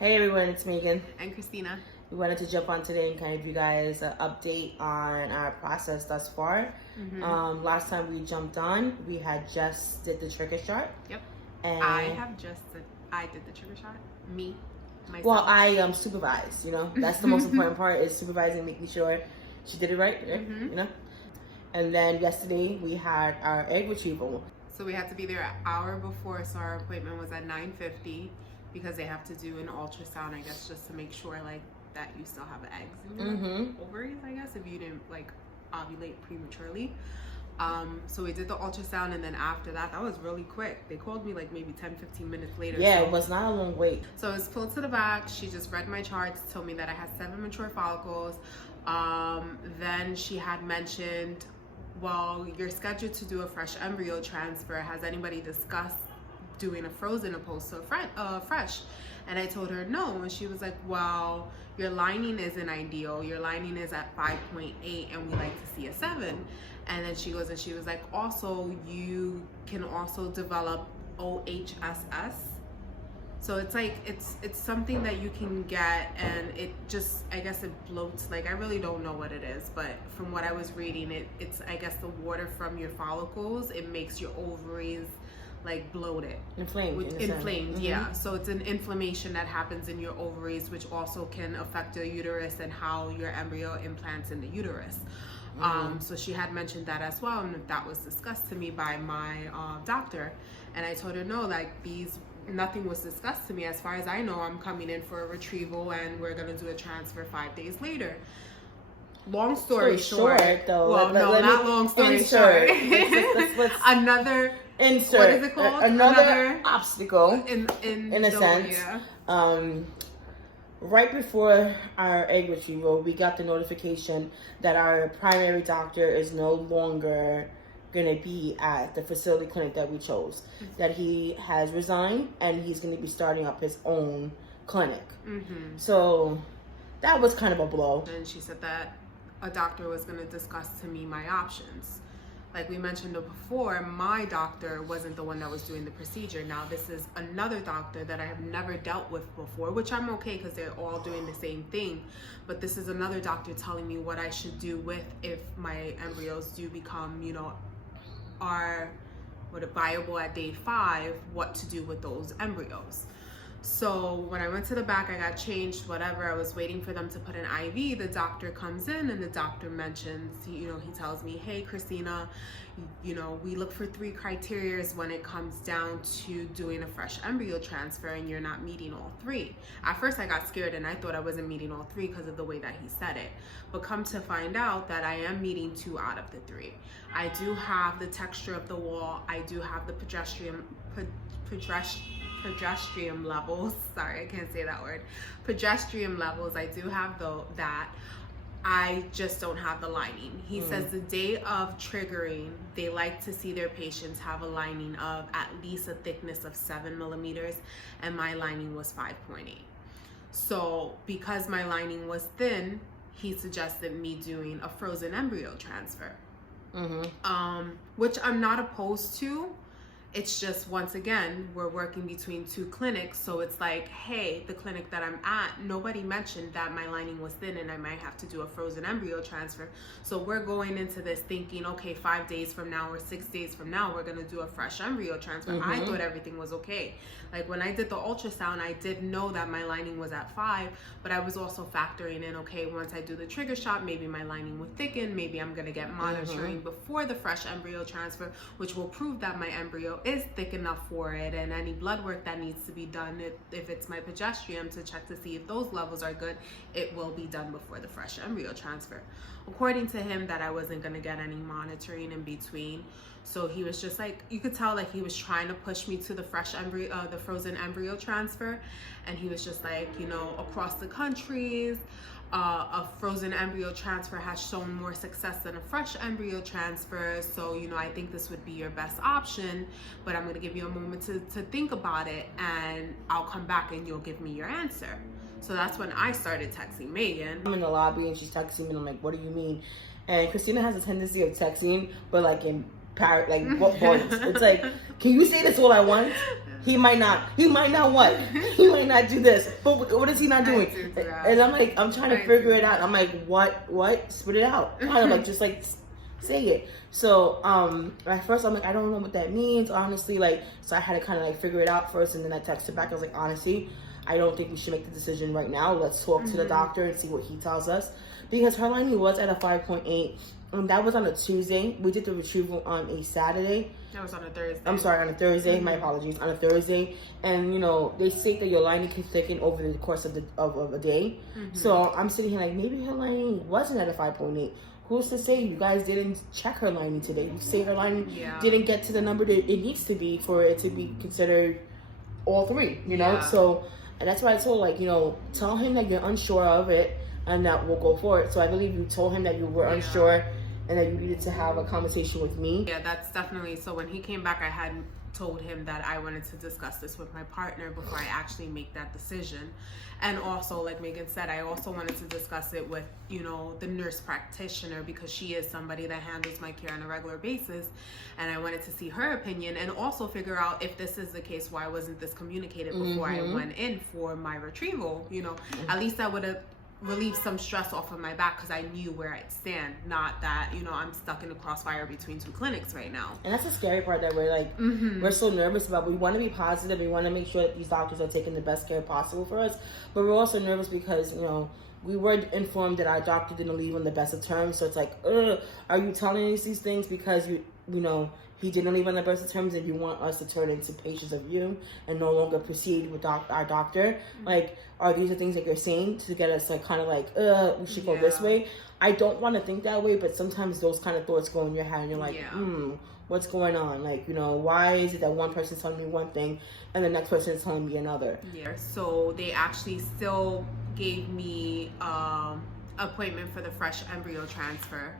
Hey everyone, it's Megan. And Christina. We wanted to jump on today and kind of give you guys an update on our process thus far. Last time we jumped on, we had just did the trigger shot. Yep. And I did the trigger shot. Me, myself. Well, I supervised, That's the most important part is supervising, making sure she did it right, And then yesterday we had our egg retrieval. So we had to be there an hour before, so our appointment was at 9:50 because they have to do an ultrasound, I guess, just to make sure like that you still have eggs in your ovaries, I guess, if you didn't like ovulate prematurely. So we did the ultrasound, and then after that was really quick. They called me like maybe 10-15 minutes later. Yeah, it was not a long wait. So I was pulled to the back. She just read my charts, told me that I had 7 mature follicles. Then she had mentioned, well, you're scheduled to do a fresh embryo transfer. Has anybody discussed doing a frozen opposed to a fresh? And I told her no, and she was like, well, your lining isn't ideal. Your lining is at 5.8 and we like to see a 7. And then she goes and she was like, also you can also develop OHSS. So it's like it's something that you can get, and it just, I guess it bloats. Like, I really don't know what it is, but from what I was reading, it's I guess the water from your follicles, it makes your ovaries like bloated, inflamed. Yeah, so it's an inflammation that happens in your ovaries, which also can affect your uterus and how your embryo implants in the uterus. So she had mentioned that as well, and that was discussed to me by my doctor, and I told her no, like nothing was discussed to me. As far as I know, I'm coming in for a retrieval and we're gonna do a transfer 5 days later. Long story short, though. Well, not long story short. Let's another insert. What is it called? Another obstacle in a sense. Yeah. Right before our egg retrieval, we got the notification that our primary doctor is no longer going to be at the facility clinic that we chose. That he has resigned and he's going to be starting up his own clinic. So that was kind of a blow. And she said that a doctor was going to discuss to me my options. Like we mentioned before, my doctor wasn't the one that was doing the procedure. Now this is another doctor that I have never dealt with before, which I'm okay because they're all doing the same thing. But this is another doctor telling me what I should do with if my embryos do become, are viable at day 5, what to do with those embryos. So when I went to the back, I got changed, whatever. I was waiting for them to put an IV. The doctor comes in and the doctor mentions, he tells me, hey, Christina, we look for 3 criteria when it comes down to doing a fresh embryo transfer, and you're not meeting all 3. At first I got scared and I thought I wasn't meeting all 3 because of the way that he said it. But come to find out that I am meeting 2 out of the 3. I do have the texture of the wall. I do have the progesterone levels. Sorry, I can't say that word. Progesterone levels, I do have that. I just don't have the lining. He says the day of triggering, they like to see their patients have a lining of at least a thickness of 7 millimeters, and my lining was 5.8. So because my lining was thin, he suggested me doing a frozen embryo transfer, which I'm not opposed to. It's just, once again, we're working between 2 clinics, so it's like, hey, the clinic that I'm at, nobody mentioned that my lining was thin and I might have to do a frozen embryo transfer. So we're going into this thinking, okay, 5 days from now or 6 days from now, we're gonna do a fresh embryo transfer. I thought everything was okay. Like when I did the ultrasound, I did know that my lining was at 5, but I was also factoring in, okay, once I do the trigger shot, maybe my lining will thicken, maybe I'm gonna get monitoring before the fresh embryo transfer, which will prove that my embryo is thick enough for it, and any blood work that needs to be done, if it's my progesterone, to check to see if those levels are good, it will be done before the fresh embryo transfer. According to him, that I wasn't going to get any monitoring in between. So he was just like, you could tell like he was trying to push me to the fresh embryo, the frozen embryo transfer, and he was just like, across the countries, a frozen embryo transfer has shown more success than a fresh embryo transfer. So, I think this would be your best option, but I'm going to give you a moment to think about it, and I'll come back and you'll give me your answer. So that's when I started texting Megan. I'm in the lobby and she's texting me and I'm like, what do you mean? And Christina has a tendency of texting, but like in what points? It's like, can you say this all at once? He might not what? He might not do this. But what is he not doing? And I'm like, I'm trying to figure it out. I'm like, what? Spit it out. Kind of like, just like, say it. So, at first I'm like, I don't know what that means, honestly. Like, so I had to kind of like figure it out first, and then I texted back. I was like, honestly, I don't think we should make the decision right now. Let's talk to the doctor and see what he tells us. Because her lining was at a 5.8. That was on a Tuesday. We did the retrieval on a Saturday. That was on a Thursday. I'm sorry, on a Thursday. My apologies. On a Thursday. And, you know, they state that your lining can thicken over the course of a day. So I'm sitting here like, maybe her lining wasn't at a 5.8. Who's to say? You guys didn't check her lining today. You say her lining didn't get to the number that it needs to be for it to be considered all three, you know? So, and that's why I told, like, you know, tell him that you're unsure of it and that we'll go for it. So I believe you told him that you were unsure and that you needed to have a conversation with me. Yeah, that's definitely, so when he came back, I had told him that I wanted to discuss this with my partner before I actually make that decision. And also, like Megan said, I also wanted to discuss it with, you know, the nurse practitioner, because she is somebody that handles my care on a regular basis. And I wanted to see her opinion and also figure out, if this is the case, why wasn't this communicated before I went in for my retrieval? You know, at least that would have relieve some stress off of my back, because I knew where I'd stand, not that, you know, I'm stuck in a crossfire between two clinics right now. And that's the scary part, that we're like, we're so nervous about. We want to be positive. We want to make sure that these doctors are taking the best care possible for us. But we're also nervous because, you know, we were informed that our doctor didn't leave on the best of terms. So it's like, are you telling us these things because you know, he didn't leave on the best of terms, and you want us to turn into patients of you and no longer proceed with our doctor? Like, are these the things that you're saying to get us like kind of like, we should go this way? I don't want to think that way, but sometimes those kind of thoughts go in your head and you're like, what's going on? Like, you know, why is it that one person's telling me one thing and the next person is telling me another? So they actually still gave me appointment for the fresh embryo transfer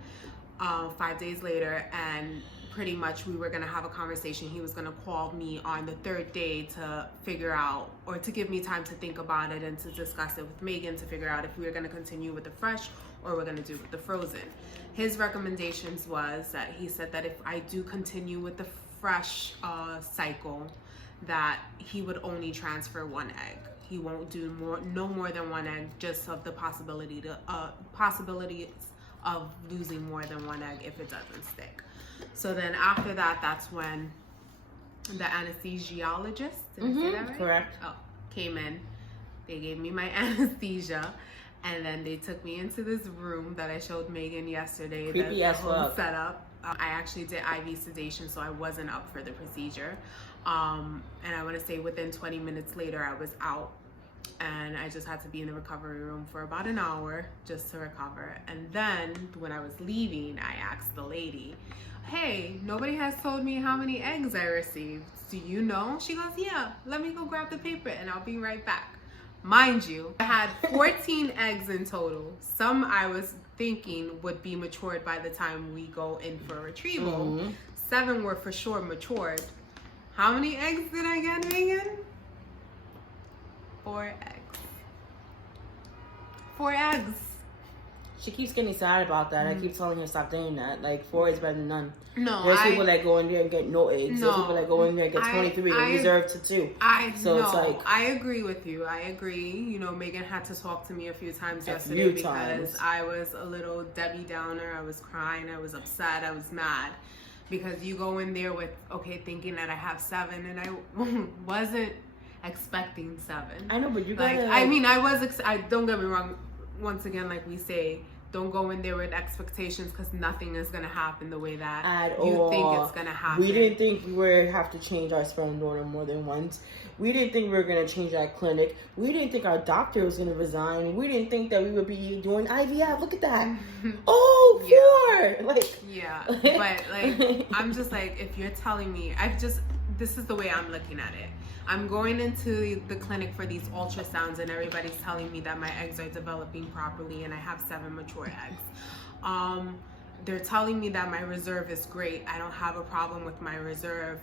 5 days later, and pretty much we were going to have a conversation. He was going to call me on the third day to figure out, or to give me time to think about it and to discuss it with Megan to figure out if we were going to continue with the fresh or we're going to do with the frozen. His recommendations was that he said that if I do continue with the fresh cycle, that he would only transfer one egg. He won't do no more than one egg, just of the possibilities of losing more than one egg if it doesn't stick. So then after that, that's when the anesthesiologist, did I say that right? Correct. Came in. They gave me my anesthesia, and then they took me into this room that I showed Megan yesterday. Creepy as fuck. Setup. I actually did IV sedation, so I wasn't up for the procedure. And I want to say within 20 minutes later, I was out. And I just had to be in the recovery room for about an hour just to recover. And then when I was leaving, I asked the lady, hey, nobody has told me how many eggs I received. Do you know? She goes, yeah, let me go grab the paper and I'll be right back. Mind you, I had 14 eggs in total. Some I was thinking would be matured by the time we go in for retrieval. 7 were for sure matured. How many eggs did I get, Megan? 4 eggs. 4 eggs. She keeps getting sad about that. I keep telling her stop doing that. Like, 4 is better than none. No, there's people that go in there and get no eggs. There's people that go in there and get 23 and reserve to 2. It's like, I agree with you. I agree. You know, Megan had to talk to me a few times yesterday because I was a little Debbie Downer. I was crying. I was upset. I was mad. Because you go in there with, thinking that I have 7, and I wasn't expecting 7. I know, but you gotta, I mean, I don't get me wrong. Once again, like we say, don't go in there with expectations, because nothing is gonna happen the way that you think it's gonna happen. We didn't think we would have to change our sperm donor more than once. We didn't think we were gonna change our clinic. We didn't think our doctor was gonna resign. We didn't think that we would be doing IVF. Look at that. 4. But like, I'm just like, if you're telling me, this is the way I'm looking at it. I'm going into the clinic for these ultrasounds, and everybody's telling me that my eggs are developing properly and I have 7 mature eggs. They're telling me that my reserve is great. I don't have a problem with my reserve.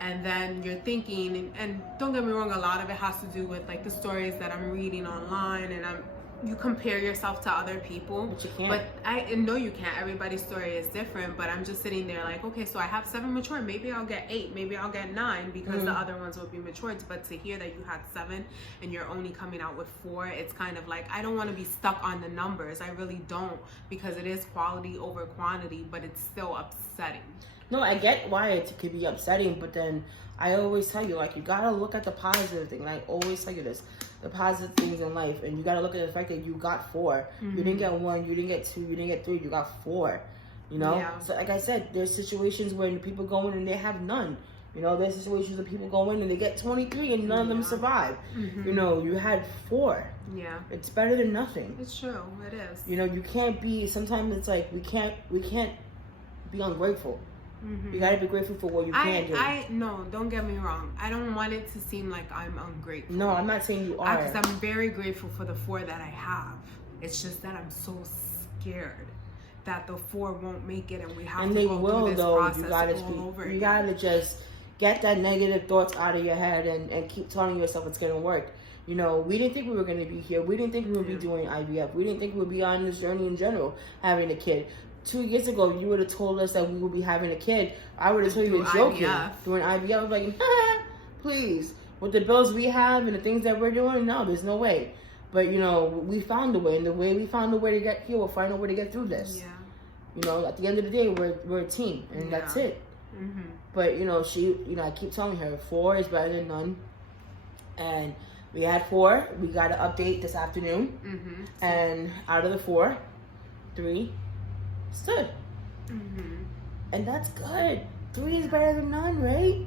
And then you're thinking, and don't get me wrong, a lot of it has to do with like the stories that I'm reading online, and I'm you compare yourself to other people, But you can't. but I know you can't. Everybody's story is different, but I'm just sitting there like, okay, so I have 7 mature, maybe I'll get 8, maybe I'll get 9, because the other ones will be matured. But to hear that you had 7 and you're only coming out with 4, it's kind of like, I don't want to be stuck on the numbers. I really don't, because it is quality over quantity, but it's still upsetting. No, I get why it could be upsetting, but then I always tell you, like, you gotta look at the positive thing. I always tell you this, the positive things in life, and you gotta look at the fact that you got 4. You didn't get 1, you didn't get 2, you didn't get 3, you got 4. You know, so like I said, there's situations where people go in and they have none. You know, there's situations where people go in and they get 23 and none of them survive. You know, you had 4. Yeah, it's better than nothing. It's true. It is. You know, you can't be. Sometimes it's like we can't be ungrateful. You gotta be grateful for what you can do. No, don't get me wrong. I don't want it to seem like I'm ungrateful. No, I'm not saying you are. Because I'm very grateful for the 4 that I have. It's just that I'm so scared that the 4 won't make it, and we have to go through this process all over again. You gotta just get that negative thoughts out of your head and keep telling yourself it's gonna work. You know, we didn't think we were gonna be here. We didn't think we would be doing IVF. We didn't think we would be on this journey in general, having a kid. 2 years ago, you would have told us that we would be having a kid. I would have told you you're joking. Doing IVF, I was like, please. With the bills we have and the things that we're doing, no, there's no way. But, you know, we found a way. And the way we found a way to get here, we'll find a way to get through this. Yeah. You know, at the end of the day, we're a team. And that's it. But, you know, I keep telling her, 4 is better than none. And we had 4. We got an update this afternoon. And out of the 4, 3 stood. And that's good. 3 is better than none, right?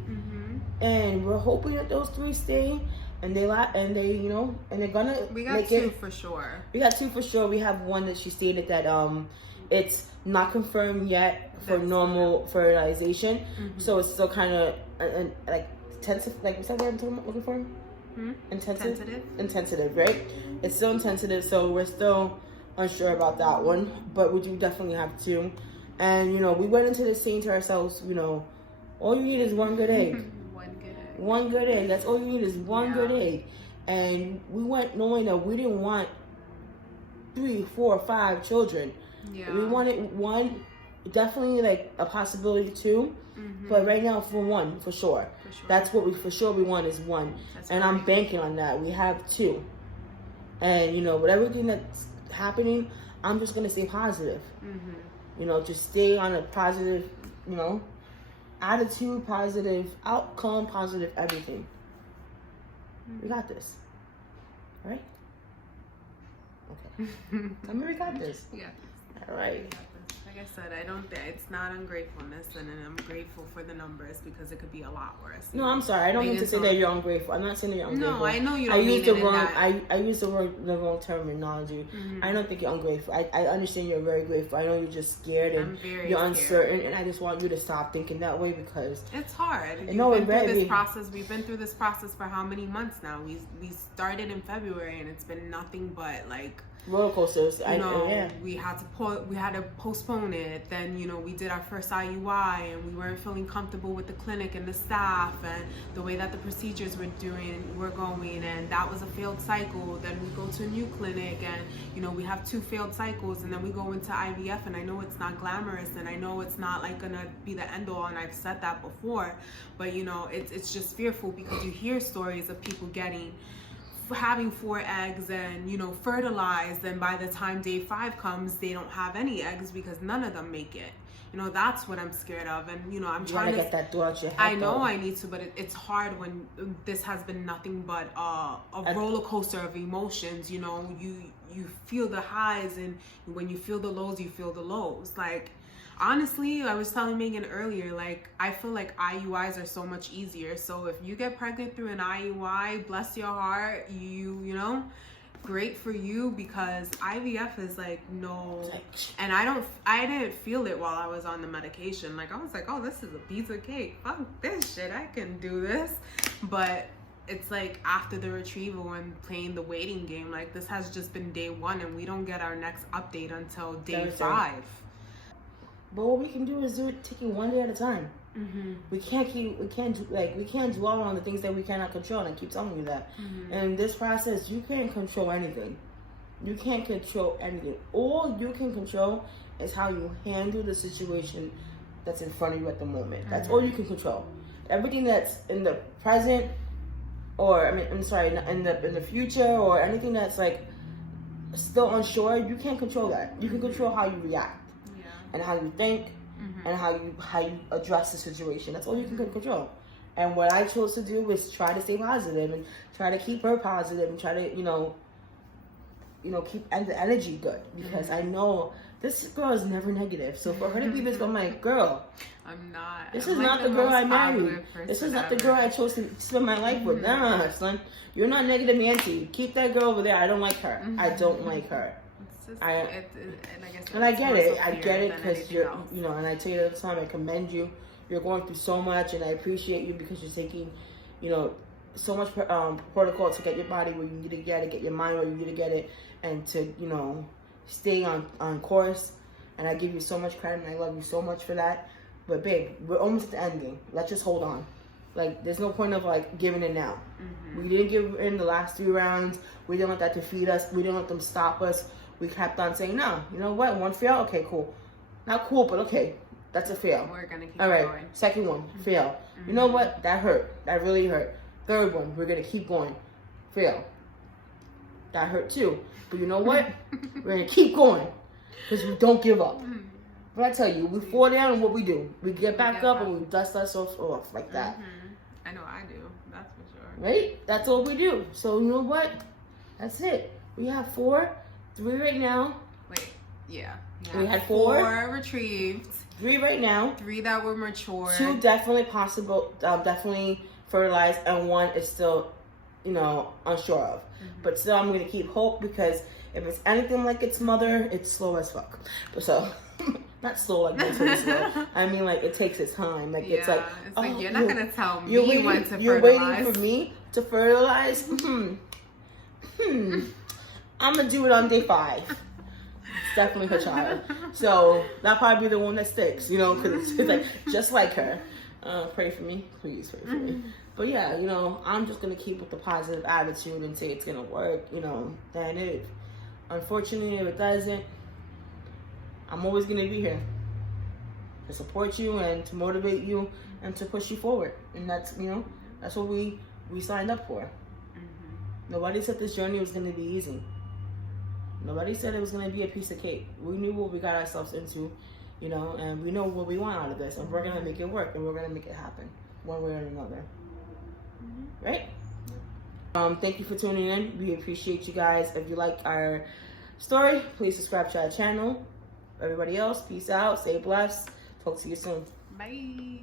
And we're hoping that those 3 stay, and they you know, and they're gonna. We got 2 for sure. We got 2 for sure. We have one that she stated that it's not confirmed yet for normal fertilization, so it's still kind of like intensive. Like, what's that word I'm looking for? Intensive, right? It's still intensive, so we're still unsure about that one, but we do definitely have 2. And you know, we went into this saying to ourselves, you know, all you need is 1 good egg. One good egg. That's all you need is 1 good egg. And we went knowing that we didn't want 3, 4, 5 children. We wanted 1, definitely like a possibility 2, but right now for 1 for sure. That's what we want is 1. And I'm banking on that. We have 2, and you know, with everything that's happening, I'm just gonna stay positive. You know, just stay on a positive, you know, attitude, positive outcome, positive everything. We got this, right? Okay. I mean, we got this. Yeah. All right. Like I said, I don't think it's not ungratefulness, and I'm grateful for the numbers because it could be a lot worse. No, I'm sorry. I don't mean to say that you're ungrateful. I'm not saying that you're ungrateful. No, I know you don't mean it in that. I used the wrong terminology. I don't think you're ungrateful. I understand you're very grateful. I know you're just scared and you're uncertain, and I just want you to stop thinking that way because it's hard. We've been through this process for how many months now? We started in February, and it's been nothing but like roller coasters. We had to postpone it. Then, you know, we did our first IUI, and we weren't feeling comfortable with the clinic and the staff and the way that the procedures were going, and that was a failed cycle. Then we go to a new clinic, and you know, we have 2 failed cycles, and then we go into IVF, and I know it's not glamorous, and I know it's not like gonna be the end all, and I've said that before, but you know, it's just fearful because you hear stories of people having 4 eggs and, you know, fertilized, and by the time day 5 comes, they don't have any eggs because none of them make it. You know, that's what I'm scared of. And, you know, I'm trying to get that thought out your head. I know I need to, but it's hard when this has been nothing but a roller coaster of emotions. You know, you feel the highs, and when you feel the lows, you feel the lows. Like, honestly, I was telling Megan earlier, like, I feel like IUIs are so much easier. So if you get pregnant through an IUI, bless your heart, you know, great for you, because IVF is like, no. And I didn't feel it while I was on the medication. Like, I was like, oh, this is a piece of cake. Fuck this shit, I can do this. But it's like after the retrieval and playing the waiting game, like, this has just been day 1, and we don't get our next update until day 5. But what we can do is taking 1 day at a time. We can't dwell on the things that we cannot control, and I keep telling you that. And this process, you can't control anything. You can't control anything. All you can control is how you handle the situation that's in front of you at the moment. That's all you can control. Everything that's in the present, or in the future, or anything that's like still unsure, you can't control that. You can control how you react, and how you think, and how you address the situation. That's all you can control. And what I chose to do was try to stay positive and try to keep her positive and try to keep the energy good, because I know this girl is never negative. So for her to be this, I'm like, girl, I'm not. This is not the girl I married. This is not the girl I chose to spend my life with. Nah, son, you're not negative Nancy. Keep that girl over there. I don't like her. I don't like her. And I get it. I get it, because you're, and I tell you all the time, I commend you. You're going through so much, and I appreciate you because you're taking, so much protocol to get your body where you need to get it, get your mind where you need to get it, and to, stay on course. And I give you so much credit, and I love you so much for that. But babe, we're almost at the ending. Let's just hold on. Like, there's no point of like giving in now. We didn't give in the last 3 rounds. We didn't let that defeat us. We didn't let them stop us. We kept on saying, no, you know what? 1 fail? Okay, cool. Not cool, but okay. That's a fail. We're gonna keep All right, going. Second one, fail. You know what? That hurt. That really hurt. Third one, we're gonna keep going. Fail. That hurt too. But you know what? We're gonna keep going, because we don't give up. But I tell you, we fall down, and what we do, we get back up and we dust ourselves off like that. I know I do. That's for sure. Right? That's all we do. So you know what? That's it. We have 4, 3 right now. Wait, yeah. We had 4 retrieved. 3 right now. 3 that were mature. 2 definitely possible, definitely fertilized, and 1 is still, unsure of. But still, I'm gonna keep hope, because if it's anything like its mother, it's slow as fuck. So, not slow like mentally slow. I mean, like, it takes its time. Like, it's like, you're not gonna tell me when to fertilize. You're waiting for me to fertilize. I'm gonna do it on day 5. It's definitely her child. So that'll probably be the one that sticks, because it's like just like her. Pray for me, please pray for me. But yeah, I'm just gonna keep with the positive attitude and say it's gonna work, and if unfortunately if it doesn't, I'm always gonna be here to support you and to motivate you and to push you forward. And that's that's what we signed up for. Nobody said this journey was gonna be easy. Nobody said it was gonna be a piece of cake. We knew what we got ourselves into, and we know what we want out of this, and we're gonna make it work, and we're gonna make it happen, one way or another. Right? Thank you for tuning in. We appreciate you guys. If you like our story, please subscribe to our channel. Everybody else, peace out. Stay blessed. Talk to you soon. Bye.